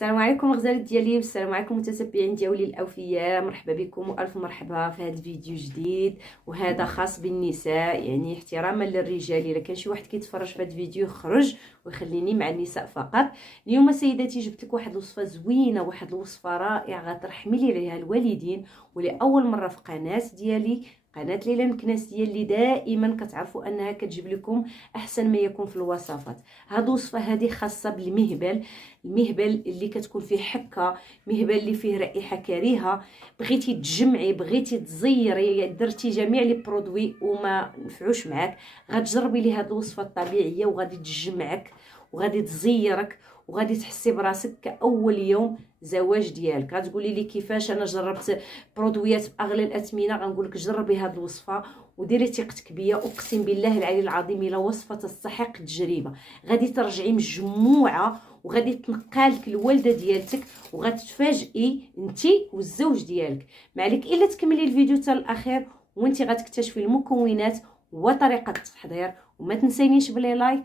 السلام عليكم غزالات ديالي، والسلام عليكم متتبعين ديالي الاوفياء. مرحبا بكم والف مرحبا في هذا الفيديو جديد، وهذا خاص بالنساء، يعني احتراما للرجال. الا كان شي واحد كيتفرج في هذا الفيديو يخرج ويخليني مع النساء فقط. اليوم سيداتي جبت لك واحد الوصفه زوينه، واحد الوصفه رائعه غترحمي لي عليها الوالدين، ولاول مره في قناه ديالي، قناه ليلى مكناس ديال اللي دائما كتعرفوا انها كتجيب لكم احسن ما يكون في الوصفات. هاد الوصفه هذه خاصه بالمهبل، المهبل اللي كتكون فيه حكه، مهبل اللي فيه رائحه كريهه. بغيتي تجمعي، بغيتي تزيري، درتي جميع لي برودوي وما نفعوش معاك، غتجربي لي هاد الوصفه الطبيعيه وغادي تجمعك وغادي تزيرك وغادي تحسي براسك كاول يوم زواج ديالك. غتقولي لي كيفاش؟ انا جربت برودويات باغلى الاثمنه. غنقول لك جربي هذه الوصفه وديري ثقتك بيا، اقسم بالله العلي العظيم الا وصفه تستحق التجربه. غادي ترجعي مجموعه وغادي تنقالك الوالده ديالتك، وغتتفاجئي انتي والزوج ديالك. ما عليك الا تكملي الفيديو حتى الاخير وانتي غتكتشفي المكونات وطريقه التحضير. وما تنسينيش بلي لايك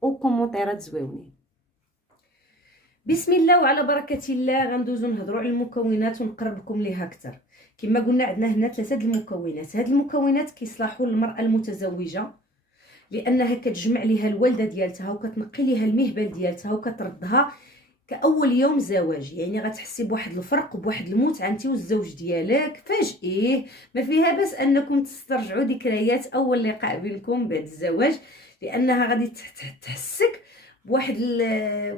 وكومونتيرات زويونين. بسم الله وعلى بركه الله. غندوزو نهضروا على المكونات ونقرب لكم ليها اكثر. كما قلنا عندنا هنا ثلاثه المكونات. هاد المكونات كيصلحوا للمراه المتزوجه لانها كتجمع ليها الوالده ديالتها وكتنقي ليها المهبل ديالتها وكتردها كاول يوم زواج. يعني غتحسي بواحد الفرق وبواحد المتعه انت والزوج ديالك. فاجئيه، ما فيها بس انكم تسترجعوا ذكريات اول لقاء بينكم بعد الزواج، لانها غادي تحسك بواحد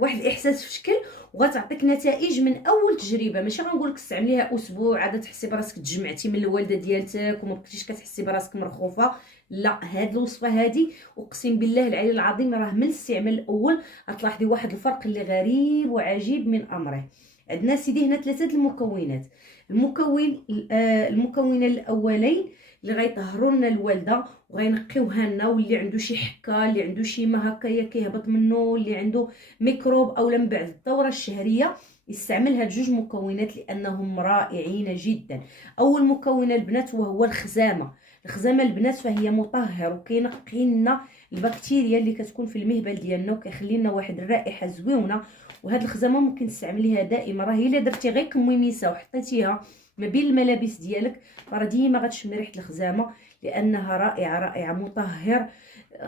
واحد الاحساس في شكل، وغتعطيك نتائج من اول تجربه. ماشي غنقول لك استعمليها اسبوع عاد تحسي براسك تجمعتي من الوالده ديالتك وما بقيتيش كتحسي براسك مرخوفه. لا، هاد الوصفه هادي اقسم بالله العلي العظيم راه من الاستعمال الاول غتلاحظي واحد الفرق اللي غريب وعجيب من امره. عندنا سيدي هنا ثلاثه المكونات. المكون الاولين اللي غيطهروا لنا الوالده وغينقيوها لنا، واللي عنده شي حكه، اللي عنده شي ما هكايا كيهبط منه، اللي عنده ميكروب او من بعد الدوره الشهريه، يستعمل هاد جوج مكونات لانهم رائعين جدا. اول مكون البنات وهو الخزامه. الخزامه البنات فهي مطهر وكينقي لنا البكتيريا اللي كتكون في المهبل ديالنا وكيخلي لنا واحد الرائحه زويونه. وهاد الخزامه ممكن تستعمليها دائما، راه الا درتي غير كميميسه وحطيتيها ما بين الملابس ديالك فراه ديما غتشمي ريحه الخزامه، لانها رائعه رائعه. مطهر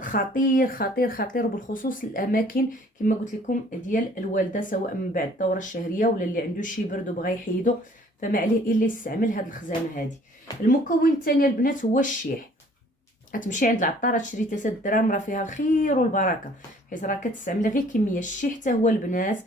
خطير خطير خطير، وبالخصوص الاماكن كما قلت لكم ديال الوالده، سواء من بعد الدوره الشهريه ولا اللي عنده شي برد وبغى يحيدو، فما عليه الا يستعمل هاد الخزامه هذه. المكون الثاني البنات هو الشيح. غتمشي عند العطار تشري 3 دراهم راه فيها الخير والبركه، حيت راه كتستعمل غير كميه. الشيح حتى هو البنات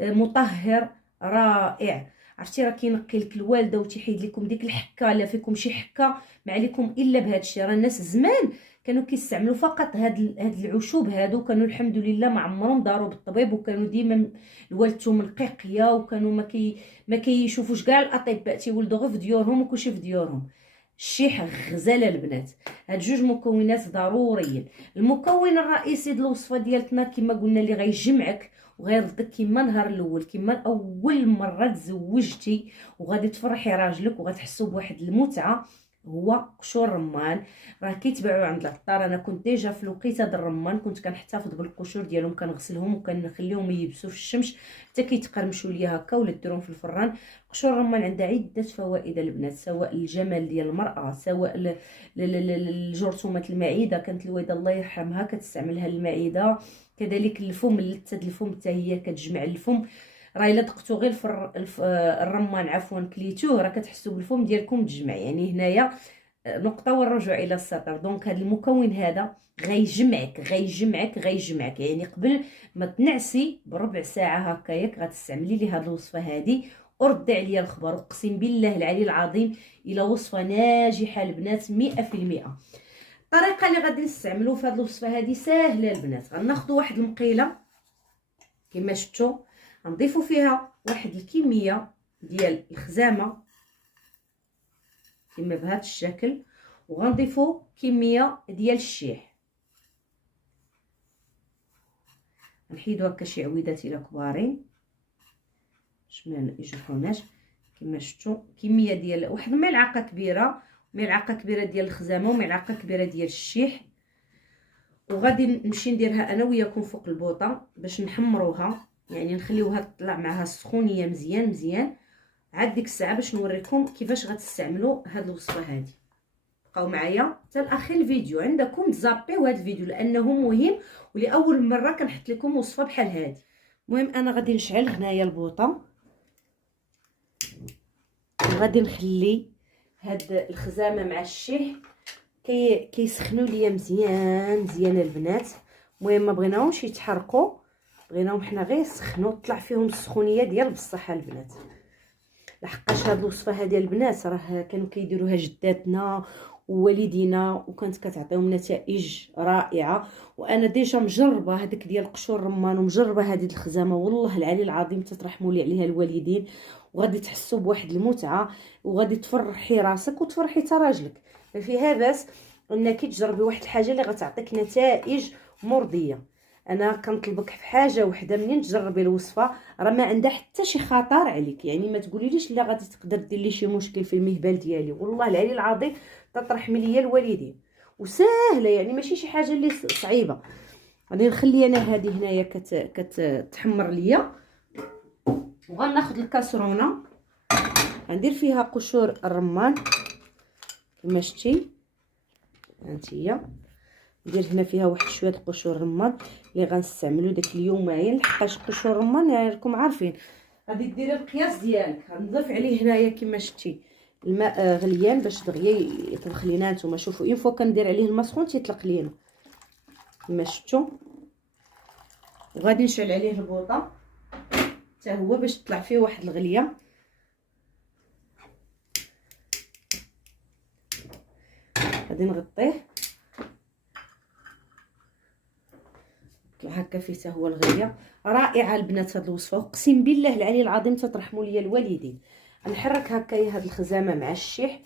مطهر رائع. عرفتي راه كينقي لك الوالده وتيحيد لكم ديك الحكه. لا فيكم شي حكه ما عليكم الا بهذا الشيء. راه الناس زمان كانوا كيستعملوا فقط هاد العشوب هادو، كانوا الحمد لله ما عمرهم داروا بالطبيب، وكانوا ديما الوالدتهم نقيقيه، وكانوا ما كيشوفوش كاع الاطباء، تيولدوا غير في ديورهم وكلشي في ديورهم. الشيح غزاله البنات. هاد جوج مكونات ضروريين. المكون الرئيسي ديال الوصفه ديالتنا كما قلنا اللي غيجمعك وغيردك كيما نهار الاول، كيما اول مره تزوجتي وغادي تفرحي راجلك وغتحسوا بواحد المتعه، هو قشور الرمان. راه كيتباعوا عند العطار. انا كنت ديجا في الوقيته د الرمان كنت كنحتفظ بالقشور ديالهم، كنغسلهم وكنخليهم ييبسوا في الشمس حتى كيتقرمشوا ليا هكا ولا ديرهم في الفران. قشور الرمان عندها عده فوائد البنات، سواء الجمال ديال المراه، سواء الجرثومه المعده. كانت الوالده الله يرحمها كتستعملها للمعده. كذلك الفم، اللثه الفم حتى هي كتجمع الفم. راه الا دقتو غير الرمان عفوا كليتوه راه كتحسوا بالفم ديالكم تجمع. يعني هنايا نقطه والرجوع الى السطر. دونك هذا المكون هذا غيجمعك يعني قبل ما تنعسي بربع ساعه هكاياك غتستعملي لي هذه الوصفه هذه. ورد عليا الخبر، اقسم بالله العلي العظيم الى وصفه ناجحه البنات 100%. الطريقه اللي غادي نستعملوا في هذه الوصفه هذه ساهله البنات. غناخذوا واحد المقيله كما شفتوا، غنضيفوا فيها واحد الكميه ديال الخزامه كما بهذا الشكل، وغنضيفوا كميه ديال الشيح. نحيدوا هكا شي عويدات الى كبارين باش ما يجرحوناش. كما شفتوا كميه ديال واحد ملعقه كبيره، ملعقه كبيره ديال الخزامه وملعقه كبيره ديال الشيح. وغادي نمشي نديرها انا وياكم فوق البوطه باش نحمروها. يعني نخليوها تطلع معها السخونيه مزيان مزيان عاد ديك الساعه باش نوريكم كيفاش غتستعملوا هاد الوصفه هادي. بقاو معايا حتى لاخر الفيديو، عندكم تزابيو هاد الفيديو لانه مهم ولاول مره كنحط لكم وصفه بحال هادي. المهم انا غادي نشعل هنايا البوطه وغادي نخلي هاد الخزامه مع الشيح كيسخنوا ليا مزيان مزيان البنات. المهم ما بغيناهمش يتحرقوا، بغيناهم حنا غير يسخنوا طلع فيهم السخونيه ديال بالصحه البنات. لحقاش هاد الوصفه هادي البنات راه كانوا كيديروها جداتنا ووالدينا وكانت كتعطيهم نتائج رائعه، وانا ديجا مجربه هذيك ديال قشور الرمان ومجربه هذه الخزامه والله العلي العظيم تترحموا لي عليها الوالدين، وغادي تحسوا بواحد المتعه وغادي تفرحي راسك وتفرحي حتى راجلك. ما فيها باس انك تجربي واحد الحاجه اللي غتعطيك نتائج مرضيه. انا كنطلبك في حاجه وحده، منين تجربي الوصفه راه ما عندها حتى شي خطر عليك، يعني ما تقوليليش لا غادي تقدر دير لي شي مشكل في المهبل ديالي، والله العلي العظيم تطرحمي ليا الوالدين وسهله، يعني ماشي شي حاجه اللي صعيبه. غادي نخلي انا هذه هنايا كتحمر ليا، وغناخذ الكاسرونه غندير فيها قشور الرمان كما شتي هانتيا. ندير هنا فيها واحد شويه قشور الرمان اللي غنستعملو داك اليومين، لحقاش قشور الرمان راكم عارفين غادي ديري القياس ديالك. غنضيف عليه هنايا كما شتي الماء غليان باش دغيا يطبخ لينا. نتوما شوفوا اين فوا كندير عليه الماء سخون تيطلق لينا كما شفتوا. وغادي نشعل عليه البوطه حتى هو باش تطلع فيه واحد الغليه. غادي نغطيه هكا فيه حتى هو الغليه. رائعه البنات هاد الوصفه، اقسم بالله العلي العظيم تترحموا ليا الوالدين. غنحرك هكايا هاد الخزامه مع الشيح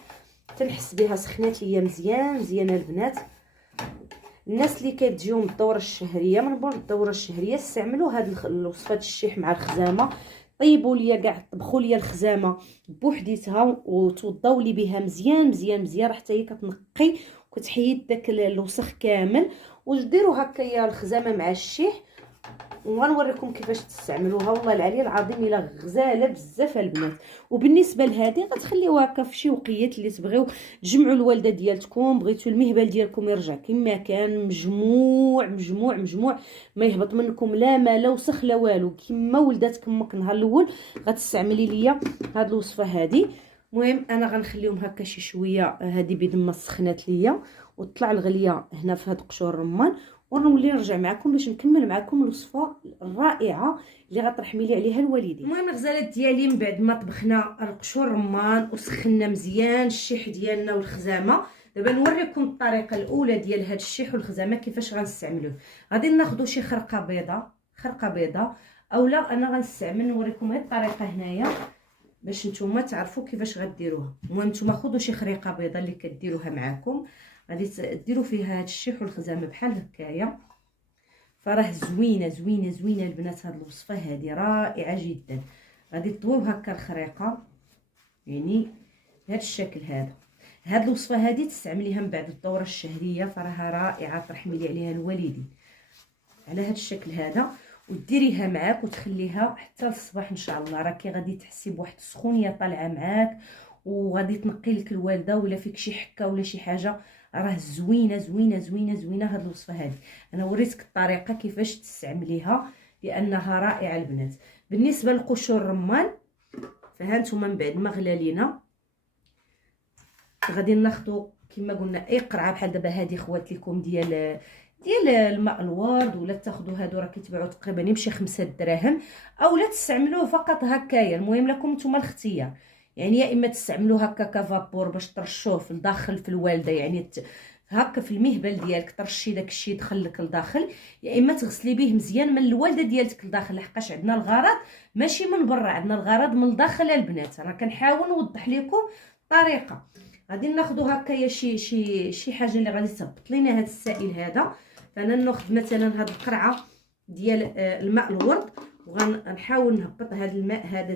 تنحس بها سخنات ليا مزيان مزيان البنات. الناس اللي كتجيهم الدوره الشهريه من بعد الدوره الشهريه استعملوا هاد الوصفات الشيح مع الخزامه. طيبوا ليا كاع طبخوا ليا الخزامه بوحديتها وتوضاو لي بها مزيان مزيان مزيان حتى هي كتنقي وكتحيد داك الوسخ كامل. وديروا هكايا الخزامه مع الشيح وغنوريكم كيفاش تستعملوها. والله العلي العظيم الا غزاله بزاف البنات. وبالنسبه لهذه غتخليوها هكا في شي وقيت اللي تبغيو تجمعوا الوالده ديالتكم، بغيتوا المهبل ديالكم يرجع كما كان مجموع مجموع مجموع، ما يهبط منكم لا ما لا وسخ لا والو، كما ولدات امك النهار الاول غتستعملي ليا هاد الوصفه هذه. المهم انا غنخليهم هكا شي شويه هذه بيد ما سخنات ليا وطلع الغليه هنا في هاد قشور الرمان، ونولي نرجع معكم باش نكمل معكم الوصفه الرائعه اللي غترحمي لي عليها الوالدين. المهم الغزالات ديالي من بعد ما طبخنا القشور الرمان وسخنا مزيان الشيح ديالنا والخزامه، دابا نوريكم الطريقه الاولى ديال هاد الشيح والخزامه كيفاش غنستعملوه. غادي ناخذوا شي خرقه بيضاء اولا انا غنستعمل نوريكم هاد الطريقه هنايا باش نتوما تعرفوا كيفاش غديروها. المهم نتوما خذوا شي خريقه بيضاء اللي كديروها معاكم، غادي ديروا فيها هاد الشيح والخزامه بحال هكايا. فراه زوينه زوينه زوينه البنات هاد الوصفه هذه رائعه جدا. غادي تطويو هكا الخريقه يعني بهذا الشكل هذا. هاد الوصفه هذه تستعمليها من بعد الدوره الشهريه فراها رائعه ترحمي لي عليها الوالدين على هاد الشكل هذا. وديريها معاك وتخليها حتى الصباح ان شاء الله، راكي غادي تحسي بواحد السخونيه طالعه معاك وغادي تنقي لك الوالده ولا فيك شي حكه ولا شي حاجه. راه زوينه زوينه زوينه زوينه هاد الوصفه هذه. انا وريتك الطريقه كيفاش تستعمليها لانها رائعه البنات. بالنسبه لقشور الرمان فها نتوما من بعد ما غلا لينا غادي ناخذوا كما قلنا اي قرعه بحال دابا هذه خوات لكم ديال الماء الورد، ولا تاخذوا هادو راه كيتباعوا تقريبا يمشي 5 دراهم، اولا تستعملوه فقط هكايا. المهم لكم نتوما الاختيار، يعني يا اما تستعملوه هكا كفابور باش ترشوه في الداخل في الوالده، يعني هكا في المهبل ديالك ترشي داك الشيء يدخل لك لداخل، يا اما تغسلي به مزيان من الوالده ديالتك لداخل. لحقاش عندنا الغرض ماشي من برا، عندنا الغرض من الداخل البنات. انا كنحاول نوضح لكم الطريقه. غادي ناخذوا هكايا شي حاجه اللي غادي تهبط لينا هذا السائل هذا. فانا ناخذ مثلا هاد القرعه ديال الماء الورد وغنحاول نهبط هذا الماء هذا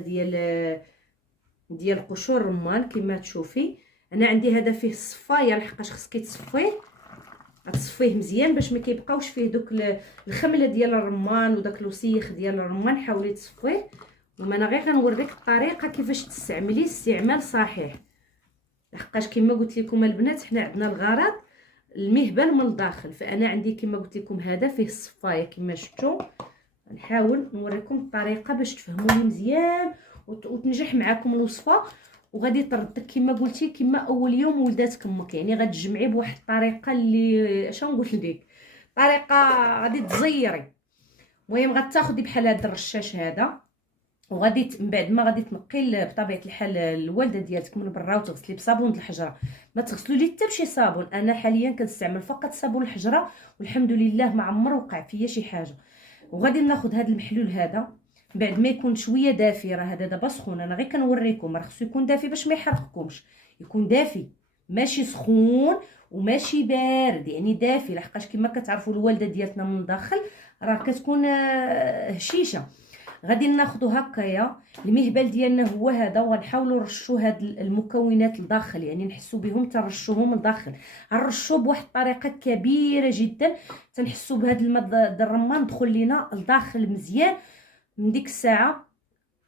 ديال قشور الرمان كما تشوفي. انا عندي هذا فيه الصفايه لحقاش خصك تصفيه غتصفيه مزيان باش ما كيبقاوش فيه دوك الخمله ديال الرمان وداك الوسيخ ديال الرمان. حاولي تصفيه. وما انا غير غنوريك الطريقه كيفاش تستعمليه استعمال صحيح، لحقاش كما قلت لكم البنات حنا عندنا الغرض المهبل من الداخل. فانا عندي كما قلت لكم هذا فيه الصفايه كما شفتوا. نحاول نوريكم الطريقه باش تفهموني مزيان وتنجح معكم الوصفه، وغادي تردك كما قلتي كما اول يوم ولدات امك. يعني غتجمعي بواحد الطريقه اللي اش نقول لك، طريقه غادي تزيري. المهم غتاخدي بحال هذا الرشاش هذا، وغادي من بعد ما غادي تنقي بطبيعه الحال الوالده ديالتك من برا وتغسلي بصابون د الحجره. ما تغسلوا لي حتى بشي صابون، انا حاليا كنستعمل فقط صابون الحجره والحمد لله ما عمر وقع فيا شي حاجه. وغادي ناخذ هذا المحلول هذا بعد ما يكون شويه دافي. راه هذا دابا سخون، انا غير كنوريكم، راه خصو يكون دافي باش ما يحرقكمش. يكون دافي ماشي سخون وماشي بارد، يعني دافي، لحقاش كما كتعرفوا الوالده ديالتنا من الداخل راه كتكون هشيشه. غادي ناخذوا هكايا المهبل ديالنا هو هذا، وغنحاولوا نرشوا هاد المكونات لداخل، يعني نحسوا بهم تنرشوهم لداخل. غنرشوا بواحد الطريقه كبيره جدا تنحسوا بهذا الماء د الرمان دخل لينا لداخل مزيان. من ديك الساعه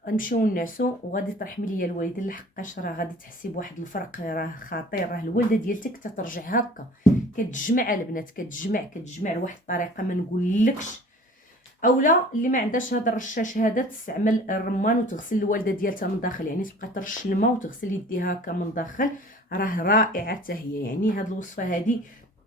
نمشيو نعسو، وغادي ترحمي ليا الوالده لحقاش راه غادي تحسي بواحد الفرق راه خطير. راه الوالده ديالتك تترجع هكا كتجمع البنات، كتجمع لواحد الطريقه ما نقولكش. اولا اللي ما عندهاش هذا الرشاش هذا تستعمل الرمان وتغسل الوالده ديالتها من الداخل، يعني تبقى ترش الماء وتغسل يديها هكا من الداخل، راه رائعه حتى هي. يعني هذه الوصفه هذه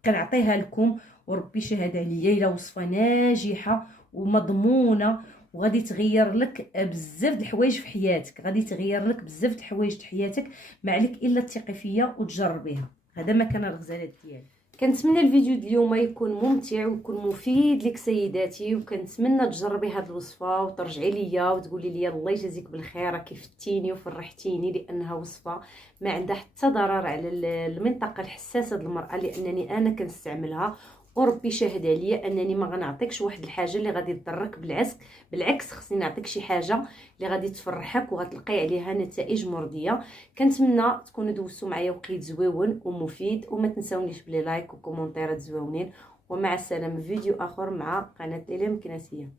كنعطيها لكم وربي شهد عليا الا وصفه ناجحه ومضمونه، وغادي تغير لك بزاف د الحوايج في حياتك. غادي تغير لك بزاف د الحوايج في حياتك، ما عليك الا تثقي فيا وتجربيها. هذا ما كان الغزالات ديالي. كنتمنى الفيديو اليوم يكون ممتع ويكون مفيد لك سيداتي، وكنتمنى تجربي هذه الوصفه وترجعي ليا وتقولي لي الله يجازيك بالخير راكي فتيني وفرحتيني، لانها وصفه ما عندها حتى ضرر على المنطقه الحساسه د المراه، لانني انا كنستعملها وربي شاهد عليا انني ما غنعطيكش واحد الحاجه اللي غادي تضرك. بالعكس خصني نعطيك شي حاجه اللي غادي تفرحك وغتلقاي عليها نتائج مرضيه. كنتمنى تكونوا دوزتوا معايا وقيت زويون ومفيد، وما تنساونيش بلي لايك وكومونتيرات زويونين. ومع السلامه في فيديو اخر مع قناه ليلى مكناسيه.